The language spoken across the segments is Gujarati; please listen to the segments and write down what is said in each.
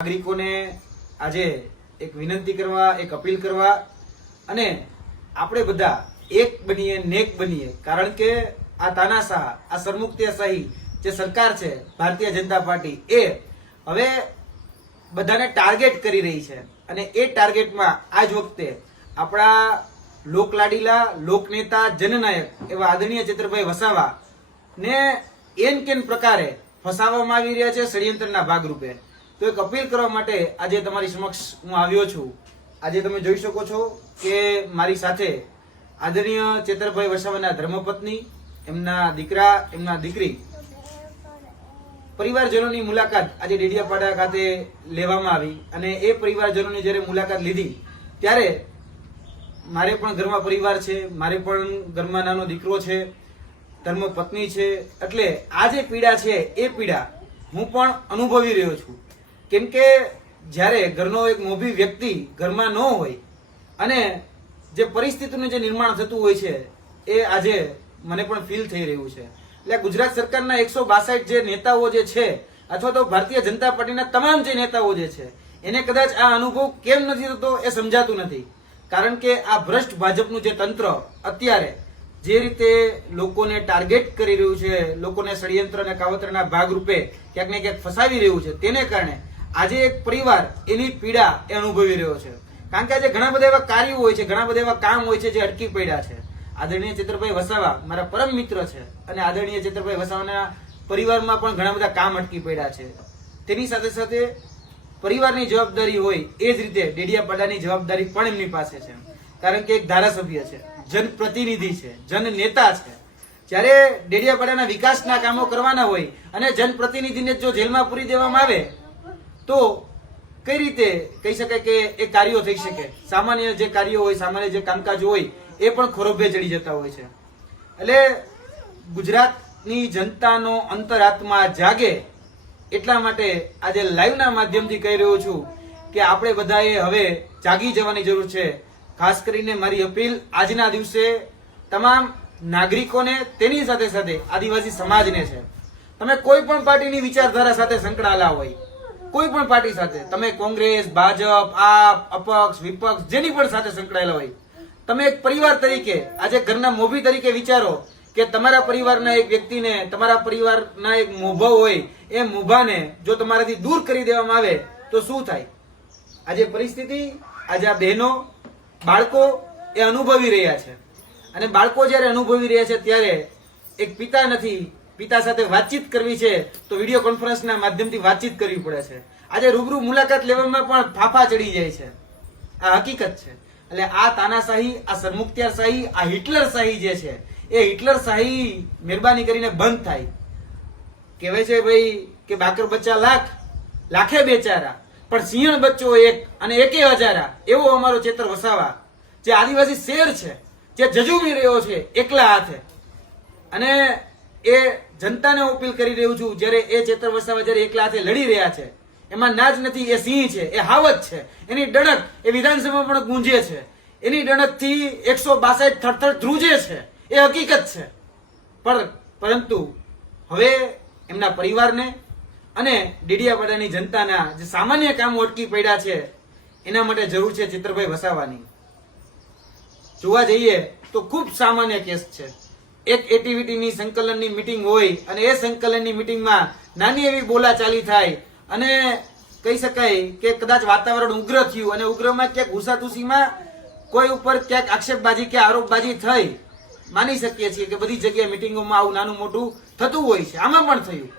નાગરિકોને આજે એક વિનંતી કરવા, એક અપીલ કરવા અને આપણે બધા એક બનીએ, નેક બનીએ, કારણ કે આ તાનાશાહ, આ સરમુખત્યારશાહી જે સરકાર છે ભારતીય જનતા પાર્ટી, એ હવે બધાને ટાર્ગેટ કરી રહી છે અને એ ટાર્ગેટમાં આજ વખતે આપણા લોકલાડીલા, લોકનેતા, જનનાયક એવા આદરણીય ચેતરભાઈ વસાવા ને એન કેન પ્રકારે ફસાવવામાં આવી રહ્યા છે ષડયંત્રના ભાગરૂપે. તો એક અપીલ કરવા માટે આજે તમારી સમક્ષ હું આવ્યો છું. આજે તમે જોઈ શકો છો કે મારી સાથે આદરણીય ચેતરભાઈ વસાવાના ધર્મપત્ની, એમના દીકરા, એમના દીકરી, પરિવારજનોની મુલાકાત આજે ડેડિયાપાડા ખાતે લેવામાં આવી અને એ પરિવારજનોની જ્યારે મુલાકાત લીધી ત્યારે મારે પણ ઘરમાં પરિવાર છે, મારે પણ ઘરમાં નાનો દીકરો છે, ધર્મપત્ની છે, એટલે આ જે પીડા છે એ પીડા હું પણ અનુભવી રહ્યો છું. કેમ કે જ્યારે ઘરનો એક મોભી વ્યક્તિ ઘરમાં ન હોય અને જે પરિસ્થિતિનું જે નિર્માણ થતું હોય છે એ આજે મને પણ ફીલ થઈ રહ્યું છે. એટલે ગુજરાત સરકારના 162 જે નેતાઓ જે છે અથવા તો ભારતીય જનતા પાર્ટીના તમામ જે નેતાઓ જે છે એને કદાચ આ અનુભવ કેમ નથી થતો એ સમજાતું નથી. કારણ કે આ ભ્રષ્ટ ભાજપનું જે તંત્ર અત્યારે જે રીતે લોકોને ટાર્ગેટ કરી રહ્યું છે, લોકોને ષડયંત્ર અને કાવતરના ભાગરૂપે ક્યાંક ને ક્યાંક ફસાવી રહ્યું છે, તેને કારણે આજે એક પરિવાર એની પીડા એ અનુભવી રહ્યો છે. કારણ કે આજે ઘણા બધા એવા કાર્યો હોય છે, ઘણા બધા એવા કામ હોય છે જે અટકી પડ્યા છે. આદરણીય ચેતરભાઈ વસાવા મારા પરમ મિત્ર છે અને આદરણીય ચેતરભાઈ વસાવાના પરિવારમાં પણ ઘણા બધા કામ અટકી પડ્યા છે. તેની સાથે સાથે પરિવારની જવાબદારી હોય એ જ રીતે ડેડિયાપાડાની જવાબદારી પણ એમની પાસે છે. કારણ કે એક ધારાસભ્ય છે, જનપ્રતિનિધિ છે, જનનેતા છે. જ્યારે ડેડિયાપાડાના વિકાસના કામો કરવાના હોય અને જનપ્રતિનિધિને જો જેલમાં પૂરી દેવામાં આવે તો કઈ રીતે કહી શકાય કે એ કાર્યો થઈ શકે? સામાન્ય જે કાર્યો હોય, સામાન્ય જે કામકાજ હોય એ પણ ખોરભે ચડી જતા હોય છે. એટલે ગુજરાતની જનતાનો અંતરાત્મા જાગે એટલા માટે આજે લાઈવના માધ્યમથી કહી રહ્યો છું કે આપણે બધાએ હવે જાગી જવાની જરૂર છે. ખાસ કરીને મારી અપીલ આજના દિવસે તમામ નાગરિકોને, તેની સાથે સાથે આદિવાસી સમાજને છે. તમે કોઈ પણ પાર્ટીની વિચારધારા સાથે સંકળાયેલા હોય, કોઈ પણ પાર્ટી સાથે, તમે કોંગ્રેસ, ભાજપ, આપ, અપક્ષ, વિપક્ષ, જેની પણ સાથે સંકળાયેલા હોય, તમે એક પરિવાર તરીકે આજે ઘરના મોભી તરીકે વિચારો કે તમારા પરિવારના એક વ્યક્તિને, તમારા પરિવારના એક મોભો હોય, એ મોભાને જો તમારાથી દૂર કરી દેવામાં આવે તો શું થાય? આજે પરિસ્થિતિ, આજે આ બહેનો, બાળકો એ અનુભવી રહ્યા છે અને બાળકો જ્યારે અનુભવી રહ્યા છે ત્યારે એક પિતા નથી, પિતા સાથે વાતચીત કરવી છે તો વિડીયો કોન્ફરન્સના માધ્યમથી વાતચીત કરવી પડે છે. આજે રૂબરૂ મુલાકાત લેવામાં પણ ફાફા ચડી જાય છે. આ હકીકત છે. એટલે આ તાનાશાહી, આ સરમુખત્યારશાહી, આ હિટલરશાહી જે છે એ હિટલરશાહી મહેરબાની કરીને બંધ થાય. કહેવાય છે ભાઈ કે બાકર બચ્ચા લાખ, લાખે બેચારા, પણ સિંહણ બચ્ચો એક અને એકે હજારા. એવો અમારો ચેતર વસાવા જે આદિવાસી શેર છે, જે જજુમી રહ્યો છે એકલા હાથે, અને એ જનતાને અપીલ કરી રહ્યું છું, જ્યારે એ ચેતર વસાવા જ્યારે એકલા હાથે લડી રહ્યા છે એમાં નાજ નથી, એ સિંહ છે, એ હાવત છે. એની ડણક એ વિધાનસભામાં પણ ગુંજે છે. એની ડણકથી 162 થરથર ધ્રુજે છે. એ હકીકત છે. પરંતુ હવે એમના પરિવારને અને ડેડિયાપાડાની જનતાના જે સામાન્ય કામો અટકી પડ્યા છે એના માટે જરૂર છે ચેતરભાઈ વસાવાની. જોવા જઈએ તો ખૂબ સામાન્ય કેસ છે. એક એક્ટિવિટીની સંકલનની મીટિંગ હોય અને એ સંકલનની મીટિંગમાં નાની એવી બોલાચાલી થાય અને કહી શકાય કે કદાચ વાતાવરણ ઉગ્ર થયું અને ઉગ્રમાં ક્યાંક ઘુસાતુસીમાં કોઈ ઉપર ક્યાંક આક્ષેપબાજી કે આરોપબાજી થઈ, માની શકીએ છીએ કે બધી જગ્યાએ મીટિંગોમાં આવું નાનું મોટું થતું હોય છે. આમાં પણ થયું.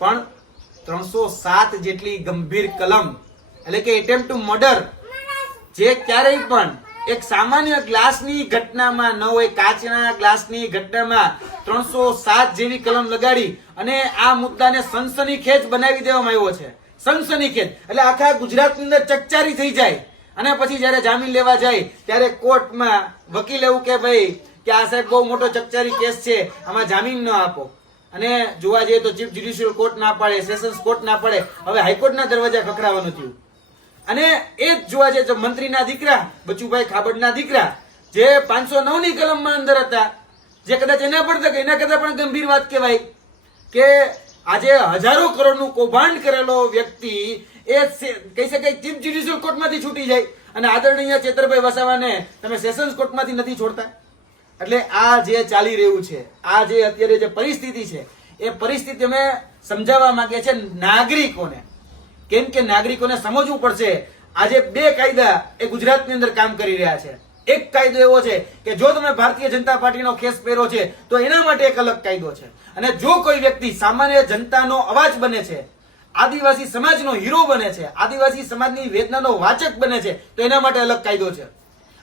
પણ 307 જેટલી ગંભીર કલમ, એટલે કે એટેમ્પ્ટ ટુ મર્ડર, જે ક્યારેય પણ એક સામાન્ય ગ્લાસની ઘટનામાં ન હોય, કાચના ગ્લાસની ઘટનામાં 307 જેવી કલમ લગાડી અને આ મુદ્દાને સનસનીખેજ બનાવી દેવામાં આવ્યો છે. સનસનીખેજ એટલે આખા ગુજરાતની અંદર ચકચારી થઈ જાય અને પછી જયારે જામીન લેવા જાય ત્યારે કોર્ટમાં વકીલ એવું કે ભાઈ કે આ સાહેબ બહુ મોટો ચકચારી કેસ છે, આમાં જામીન ન આપો. અને જોવા જઈએ તો ચીફ જ્યુડિશિયલ કોર્ટ ના પાડે, સેશન્સ કોર્ટ ના પાડે, હવે હાઈકોર્ટના દરવાજા ખખડાવવાનું થયું. અને એ જ જોવા જઈએ તો મંત્રીના દીકરા, બચુભાઈ ખાબડના દીકરા, જે 509 ની કલમમાં અંદર હતા, જે કદાચ એના કરતા પણ ગંભીર વાત કહેવાય કે આજે હજારો કરોડનું કૌભાંડ કરેલો વ્યક્તિ કહી શકાય ચીફ જ્યુડિશિયલ કોર્ટમાંથી છૂટી જાય અને આદરણીય ચેતરભાઈ વસાવાને તમે સેશન્સ કોર્ટમાંથી નથી છોડતા. એટલે આ જે ચાલી રહ્યું છે, આ જે અત્યારે જે પરિસ્થિતિ છે, એ પરિસ્થિતિ અમે સમજાવવા માંગીએ છીએ નાગરિકોને. કેમ કે નાગરિકોને સમજવું પડશે આજે બે કાયદા એ ગુજરાતની અંદર કામ કરી રહ્યા છે. એક કાયદો એવો છે કે જો તમે ભારતીય જનતા પાર્ટીનો ખેસ પહેરો છે તો એના માટે એક અલગ કાયદો છે, અને જો કોઈ વ્યક્તિ સામાન્ય જનતાનો અવાજ બને છે, આદિવાસી સમાજનો હીરો બને છે, આદિવાસી સમાજની વેદનાનો વાચક બને છે, તો એના માટે અલગ કાયદો છે.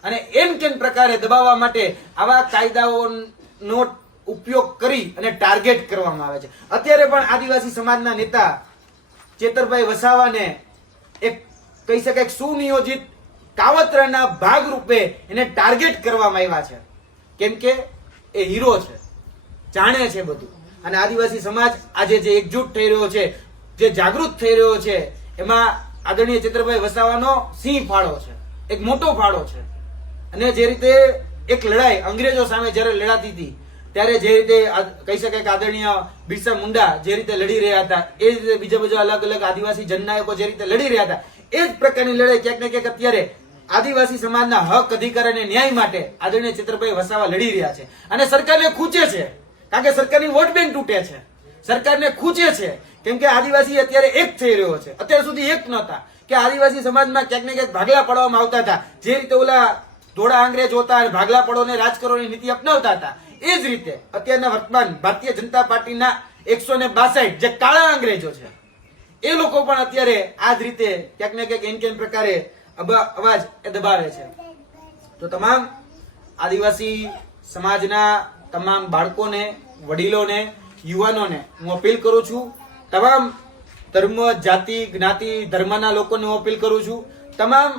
અને એમ કેમ પ્રકારે દબાવવા માટે આવા કાયદાઓનો ઉપયોગ કરી અને ટાર્ગેટ કરવામાં આવે છે. અત્યારે પણ આદિવાસી સમાજના નેતા ચેતરભાઈ વસાવાને એક કહી શકાય સુનિયોજિત કાવતરાના ભાગરૂપે એને ટાર્ગેટ કરવામાં આવ્યા છે. કેમ કે એ હીરો છે, જાણે છે બધું. અને આદિવાસી સમાજ આજે જે એકજૂટ થઈ રહ્યો છે, જે જાગૃત થઈ રહ્યો છે, એમાં આદરણીય ચેતરભાઈ વસાવાનો સિંહ ફાળો છે, એક મોટો ફાળો છે. અને જે રીતે એક લડાઈ અંગ્રેજો સામે જ્યારે લડાતી હતી ત્યારે જે રીતે કહી શકાય કે આદરણીય બિરસા મુંડા જે રીતે લડી રહ્યા હતા, એ રીતે બીજા અલગ અલગ આદિવાસી જનનાયકો જે રીતે લડી રહ્યા હતા, એ જ પ્રકારની લડાઈ ક્યાંક ને ક્યાંક અત્યારે આદિવાસી સમાજના હક અધિકાર અને ન્યાય માટે આદરણીય ચેતરભાઈ વસાવા લડી રહ્યા છે. અને સરકારને ખૂંચે છે, કારણ કે સરકારની વોટ બેંક તૂટે છે, સરકારને ખૂંચે છે. કેમ કે આદિવાસી અત્યારે એક થઈ રહ્યો છે. અત્યાર સુધી એક નહોતા કે આદિવાસી સમાજમાં ક્યાંક ને ક્યાંક ભાગલા પાડવામાં આવતા હતા. જે રીતે ઓલા ધોળા અંગ્રેજ હોતા ભાગલા પડોને રાજ કરોની નીતિ અપનાવતા હતા, એ જ રીતે અત્યારના વર્તમાન ભારતીય જનતા પાર્ટીના 162 જે કાળા અંગ્રેજો છે, એ લોકો પણ અત્યારે આ જ રીતે ક્યાંક ને ક્યાંક એન કેન પ્રકારે અવાજ એ દબાવે છે. તો તમામ આદિવાસી સમાજના તમામ બાળકોને, વડીલોને, યુવાનોને હું અપીલ કરું છું, તમામ ધર્મ, જાતિ, જ્ઞાતિ, ધર્મના લોકોને હું અપીલ કરું છું, તમામ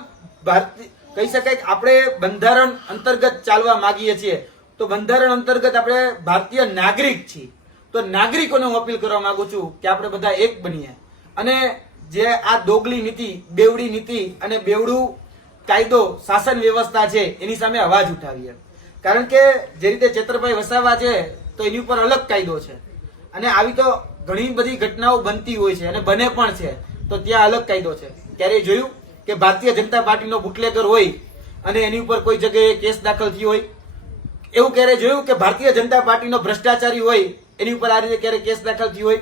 ભારતીય કહી શકાય કે આપણે બંધારણ અંતર્ગત ચાલવા માંગીએ છીએ, તો બંધારણ અંતર્ગત આપણે ભારતીય નાગરિક છીએ. તો નાગરિકોને હું અપીલ કરવા માંગુ છું કે આપણે બધા એક બનીએ અને જે આ દોગલી નીતિ, બેવડી નીતિ અને બેવડું કાયદો, શાસન વ્યવસ્થા છે એની સામે અવાજ ઉઠાવીએ. કારણ કે જે રીતે ચેતરભાઈ વસાવા છે તો એની ઉપર અલગ કાયદો છે, અને આવી તો ઘણી બધી ઘટનાઓ બનતી હોય છે અને બને પણ છે, તો ત્યાં અલગ કાયદો છે. ક્યારેય જોયું કે ભારતીય જનતા પાર્ટીનો બુટલેગર હોય અને એની ઉપર કોઈ જગ્યાએ કેસ દાખલ થયો હોય? એવું ક્યારે જોયું કે ભારતીય જનતા પાર્ટીનો ભ્રષ્ટાચારી હોય એની ઉપર આ રીતે ક્યારે કેસ દાખલ થયો હોય?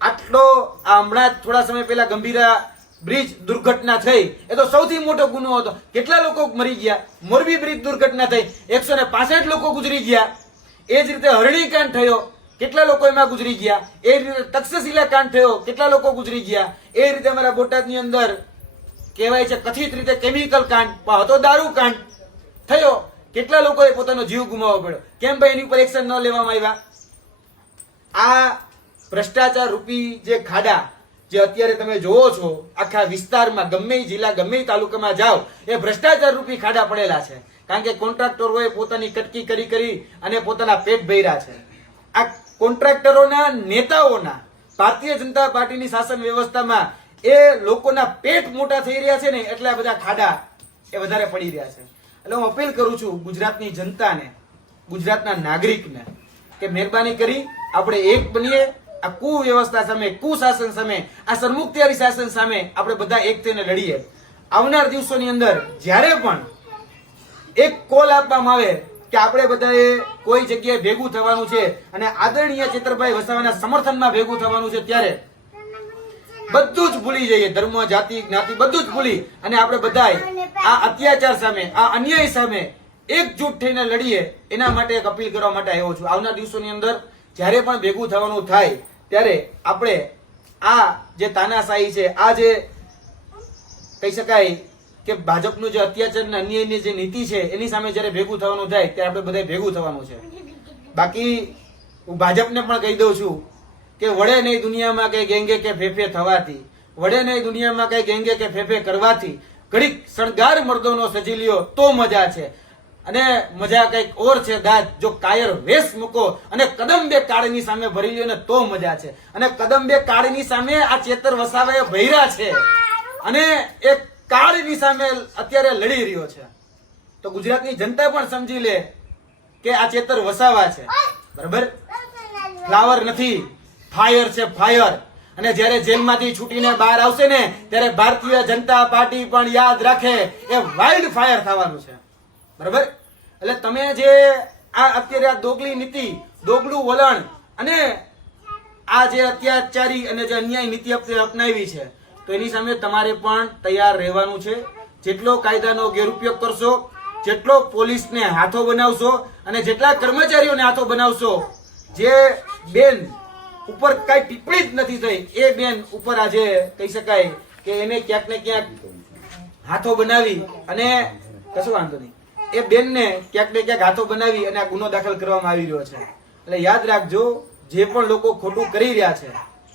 આટલો હમણાં થોડા સમય પહેલા ગંભીરા બ્રિજ દુર્ઘટના થઈ, એ તો સૌથી મોટો ગુનો હતો. કેટલા લોકો મરી ગયા? મોરબી બ્રિજ દુર્ઘટના થઈ, 165 લોકો ગુજરી ગયા. એ જ રીતે હરણી કાંડ થયો, કેટલા લોકો એમાં ગુજરી ગયા. એ રીતે તક્ષશિલા કાંડ થયો, કેટલા લોકો ગુજરી ગયા. એ રીતે અમારા બોટાદની અંદર કહેવાય છે કથિત રીતે કેમિકલ કાંડ, હતો દારૂ કાંડ થયો, કેટલા લોકોએ પોતાનો જીવ ગુમાવવો પડ્યો. કેમ ભાઈ એની ઉપર એક્શન ન લેવામાં આવ્યા? આ ભ્રષ્ટાચાર રૂપી જે ખાડા જે અત્યારે તમે જોવો છો આખા વિસ્તારમાં, ગમે જિલ્લા, ગમે તાલુકામાં જાઓ, એ ભ્રષ્ટાચાર રૂપી ખાડા પડેલા છે. કારણ કે કોન્ટ્રાક્ટરોએ પોતાની કટકી કરી અને પોતાના પેટ ભર્યા છે. આ કોન્ટ્રાક્ટરોના નેતાઓના ભારતીય જનતા પાર્ટીની શાસન વ્યવસ્થામાં એ લોકોના પેટ મોટા થઈ રહ્યા છે ને, એટલે આ બધા ખાડા એ વધારે પડી રહ્યા છે. એટલે હું અપીલ કરું છું ગુજરાતની જનતાને, ગુજરાતના નાગરિકને કે મહેરબાની કરી આપણે એક બનીએ. આ કુવ્યવસ્થા સામે, કુશાસન સામે, આ સરમુખત્યારી શાસન સામે આપણે બધા એક થઈને લડીએ. આવનાર દિવસોની અંદર જ્યારે પણ એક કોલ આપવામાં આવે કે આપણે બધાએ કોઈ જગ્યાએ ભેગું થવાનું છે અને આદરણીય ચેતરભાઈ વસાવાના સમર્થનમાં ભેગું થવાનું છે, ત્યારે બધું જ ભૂલી જઈએ, ધર્મ, જાતિ, જ્ઞાતિ બધું જ ભૂલી અને આપણે બધાએ આ અત્યાચાર સામે, આ અન્યાય સામે એકજૂટ થઈને લડીએ. એના માટે એક અપીલ કરવા માટે આવ્યો છું. આવનાર દિવસોની અંદર જ્યારે પણ ભેગું થવાનું થાય ત્યારે આપણે આ જે તાનાશાહી છે, આ જે કહી શકાય કે ભાજપનું જે અત્યાચાર અને અન્યાયની જે નીતિ છે એની સામે જ્યારે ભેગું થવાનું થાય ત્યારે આપણે બધા ભેગું થવાનું છે. બાકી હું ભાજપને પણ કહી દઉં છું કે વડે નહીં દુનિયામાં કઈ ગેંગે કે ફેફે થવાથી, વડે નહીં દુનિયામાં કઈ ગેંગે કે ફેફે કરવાથી, ઘડીક શણગાર મર્દોનો સજી લ્યો તો મજા છે, અને મજા કઈક ઓર છે દાદ જો કાયર વેશ મૂકો અને કદમ બે કાળની સામે ભરી લ્યો ને તો મજા છે. અને કદમ બે કાળની સામે આ ચેતર વસાવાએ ભર્યા છે અને એક કાળની સામે અત્યારે લડી રહ્યો છે. તો ગુજરાતની જનતા પણ સમજી લે કે આ ચેતર વસાવા છે, બરાબર? ફ્લાવર નથી, ફાયર છે, ફાયર. અને જ્યારે જેલમાંથી છૂટીને બહાર આવશે ને ત્યારે ભારતીય જનતા પાર્ટી પણ યાદ રાખે એ વાઇલ્ડ ફાયર થવાનું છે. બરાબર? એટલે તમે જે આ અત્યારે આ દોગલી નીતિ, દોગલું વલણ અને આ જે અત્યાચારી અને જે અન્યાય નીતિ અપનાવી છે, તો એની સામે તમારે પણ તૈયાર રહેવાનું છે. જેટલો કાયદાનો ગેરઉપયોગ કરશો, જેટલો પોલીસને હાથો બનાવશો અને જેટલા કર્મચારીઓને હાથો બનાવશો, જે બેન ઉપર કઈ ટિપ્પણી જ નથી થઈ એ બેન ઉપર આજે કહી શકાય કે એને ક્યાંક ને ક્યાંક હાથો બનાવી અને કશું વાંધો નહીં, એ બેનને ક્યાંક ને ક્યાંક હાથો બનાવી અને આ ગુનો દાખલ કરવામાં આવી રહ્યો છે. એટલે યાદ રાખજો, જે પણ લોકો ખોટું કરી રહ્યા છે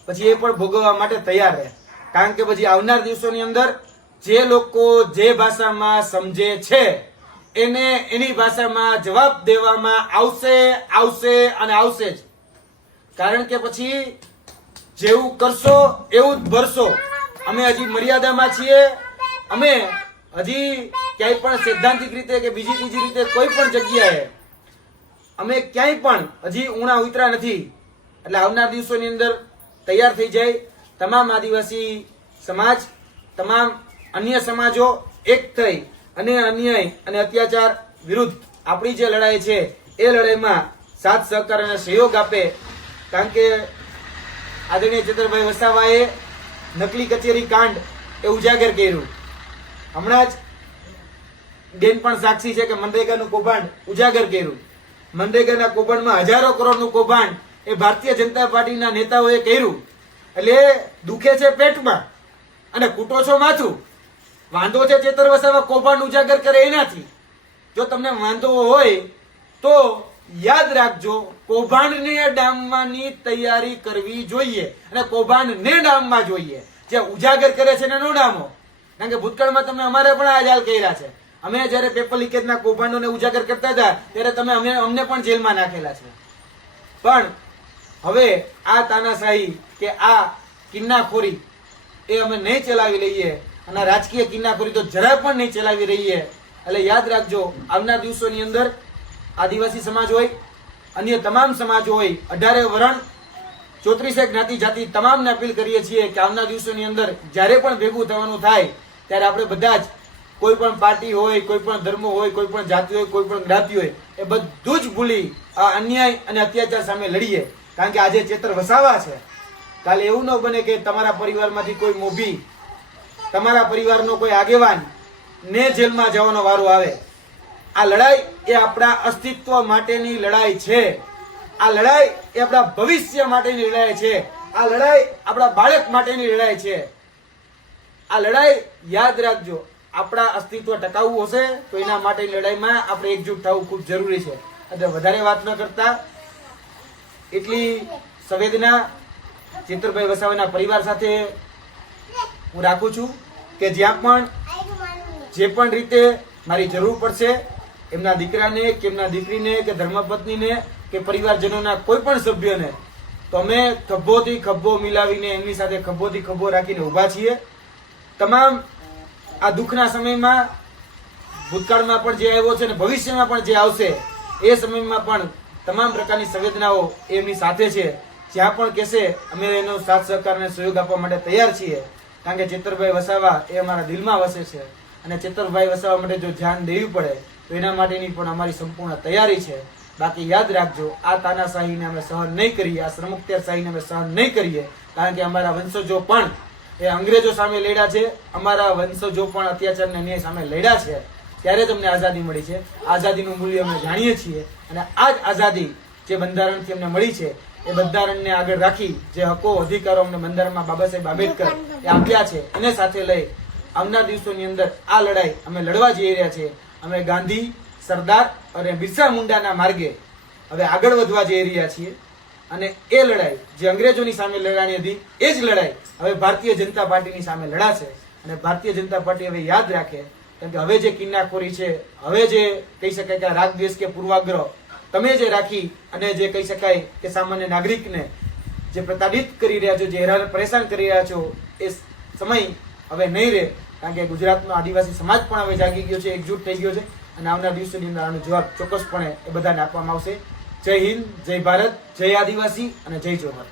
પછી એ પણ ભોગવવા માટે તૈયાર રહે. કારણ કે પછી આવનાર દિવસોની અંદર જે લોકો જે ભાષામાં સમજે છે એને એની ભાષામાં જવાબ દેવામાં આવશે અને આવશે જ. કારણ કે પછી જેવું કરશો એવું જ ભરશો. અમે હજી મર્યાદામાં છીએ. અમે હજી ક્યાંય પણ સૈદ્ધાંતિક રીતે કે બીજી રીતે કોઈ પણ જગ્યાએ અમે ક્યાંય પણ હજી ઊણા ઉતરા નથી. એટલે આવનાર દિવસોની અંદર તૈયાર થઈ જાય તમામ આદિવાસી સમાજ, તમામ અન્ય સમાજો એક થઈ અને અન્યાય અને અત્યાચાર વિરુદ્ધ આપણી જે લડાઈ છે એ લડાઈમાં સાથ સહકાર અને સહયોગ આપે. કારણ કે આદરણીય ચેતરભાઈ વસાવાએ નકલી કચેરી કાંડ એ ઉજાગર કર્યું. હમણાં જ બેન પણ સાક્ષી છે કે મનરેગાનું કૌભાંડ ઉજાગર કર્યું. મનરેગાના કૌભાંડમાં હજારો કરોડનું કૌભાંડ એ ભારતીય જનતા પાર્ટીના નેતાઓએ કર્યું. એટલે દુખે છે પેટમાં અને કૂટો છો માથું. વાંધો છે ચેતર વસાવા કૌભાંડ ઉજાગર કરે એનાથી. જો તમને વાંધો હોય તો યાદ રાખજો, કૌભાંડને ડામવાની તૈયારી કરવી જોઈએ અને કૌભાંડને ડામવા જોઈએ. જે ઉજાગર કરે છે ને નો ડામો. કારણ કે ભૂતકાળમાં તમે અમારે પણ આ હાલ કર્યા છે. અમે જયારે પેપર લીકેજના કૌભાંડોને ઉજાગર કરતા હતા ત્યારે તમે અમને પણ જેલમાં નાખેલા છે. પણ હવે આ તાનાશાહી કે આ કિન્નાખોરી એ અમે નહીં ચલાવી લઈએ અને રાજકીય કિન્નાખોરી તો જરા પણ નહીં ચલાવી રહીએ. એટલે યાદ રાખજો, આવનાર દિવસોની અંદર આદિવાસી સમાજ હોય, અન્ય તમામ સમાજો હોય, 18 વરણ 34 જ્ઞાતિ જાતિ તમામને અપીલ કરીએ છીએ કે આવનાર દિવસોની અંદર જ્યારે પણ ભેગું થવાનું થાય ત્યારે આપણે બધા જ કોઈ પણ પાર્ટી હોય, કોઈ પણ ધર્મ હોય, કોઈ પણ જાતિ હોય, કોઈ પણ જ્ઞાતિ હોય, એ બધું જ ભૂલી આ અન્યાય અને અત્યાચાર સામે લડીએ. કારણ કે આજે ચેતર વસાવા છે, કાલે એવું ન બને કે તમારા પરિવારમાંથી કોઈ મોભી, તમારા પરિવારનો કોઈ આગેવાન ને જેલમાં જવાનો વારો આવે. આ લડાઈ એ આપણા અસ્તિત્વ માટેની લડાઈ છે. આ લડાઈ એ આપણા ભવિષ્ય માટેની લડાઈ છે. આ લડાઈ આપણા બાળક માટેની લડાઈ છે. આ લડાઈ યાદ રાખજો, આપણા અસ્તિત્વ ટકાવવું હશે તો એના માટેની લડાઈમાં આપણે એકજૂટ થવું ખૂબ જરૂરી છે. એટલે વધારે વાત ન કરતા એટલી સંવેદના ચેતરભાઈ વસાવાના પરિવાર સાથે હું રાખું છું કે જ્યાં પણ જે પણ રીતે મારી જરૂર પડશે એમના દીકરાને કે એમના દીકરીને કે ધર્મપત્નીને કે પરિવારજનોના કોઈ પણ સભ્યને તો અમે ખભોથી ખભો મિલાવીને એમની સાથે ખભોથી ખભો રાખીને ઊભા છીએ. તમામ આ દુઃખના સમયમાં ભૂતકાળમાં પણ જે આવ્યો છે અને ભવિષ્યમાં પણ જે આવશે એ સમયમાં પણ તમામ પ્રકારની સંવેદનાઓ એમની સાથે છે. જ્યાં પણ કહેશે અમે એનો સાથ સહકાર અને સહયોગ આપવા માટે તૈયાર છીએ. કારણ કે ચેતરભાઈ વસાવા એ અમારા દિલમાં વસે છે અને ચેતરભાઈ વસાવા માટે જો ધ્યાન દેવું પડે તો એના માટેની પણ અમારી સંપૂર્ણ તૈયારી છે. બાકી યાદ રાખજો, આ તાનાશાહીને અમે સહન નહીં કરીએ, આ શ્રમોત્તરશાહીને અમે સહન નહીં કરીએ. કારણ કે અમારા વંશજો પણ એ અંગ્રેજો સામે લડ્યા છે, અમારા વંશજો પણ અત્યાચારને ન્યાય સામે લડ્યા છે. ત્યારે તમને આઝાદી મળી છે. આઝાદીનું મૂલ્ય અમે જાણીએ છીએ અને આ જ આઝાદી જે બંધારણથી અમને મળી છે એ બંધારણને આગળ રાખી જે હકો અધિકારો અમને બંધારણમાં બાબા સાહેબ આંબેડકર એ આપ્યા છે એને સાથે લઈ આવનાર દિવસોની અંદર આ લડાઈ અમે લડવા જઈ રહ્યા છીએ. અમે ગાંધી, સરદાર અને બિરસા મુંડાના માર્ગે હવે આગળ વધવા જઈ રહ્યા છીએ અને એ લડાઈ જે અંગ્રેજોની સામે લડવાની હતી એ જ લડાઈ હવે ભારતીય જનતા પાર્ટીની સામે લડાશે. અને ભારતીય જનતા પાર્ટી હવે યાદ રાખે, કેમ કે હવે જે કિન્નાખોરી છે, હવે જે કહી શકાય કે રાગ દ્વેષ કે પૂર્વાગ્રહ તમે જે રાખી અને જે કહી શકાય કે સામાન્ય નાગરિકને જે પ્રતાડિત કરી રહ્યા છો, જે હેરાન પરેશાન કરી રહ્યા છો, એ સમય હવે નહીં રહે. કારણ કે ગુજરાતનો આદિવાસી સમાજ પણ હવે જાગી ગયો છે, એકજૂટ થઈ ગયો છે અને આવનાર દિવસોની અંદર આનો જવાબ ચોક્કસપણે એ બધાને આપવામાં આવશે. જય હિન્દ, જય ભારત, જય આદિવાસી અને જય જોહર.